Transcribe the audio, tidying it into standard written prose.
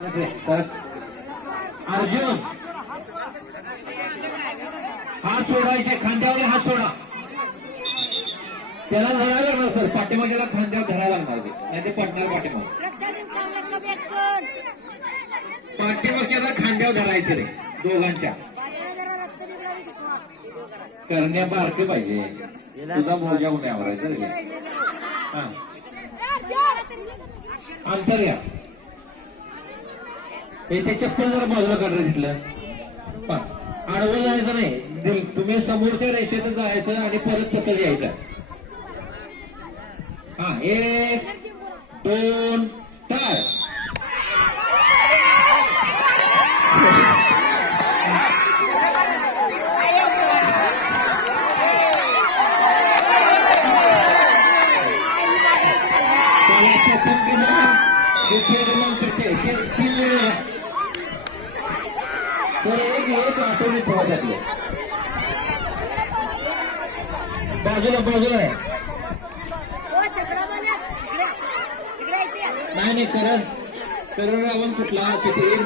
अर्जुन हात सोडायचे, खांद्यावर हात सोडा. त्याला धरायला लागणार सर, पाठीमागेला खांद्यावर धरायला लागणार नाही ते पडणार पाठीमाग. पाठीमागच्याला खांद्यावर धरायचं रे दोघांच्या. करण्या बारके पाहिजे, तुझा मोर्जा होऊन आवरायचं. हा अंतर या ते चप्पल जरा बाजूला काढलं तिथलं. आडवं जायचं नाही, तुम्ही समोरच्या रेषेत जायचं आणि परत तसं यायचं. हा 1 2 टाळ. बाजूला बाजूला आहे नाही करण रावण कुठला किती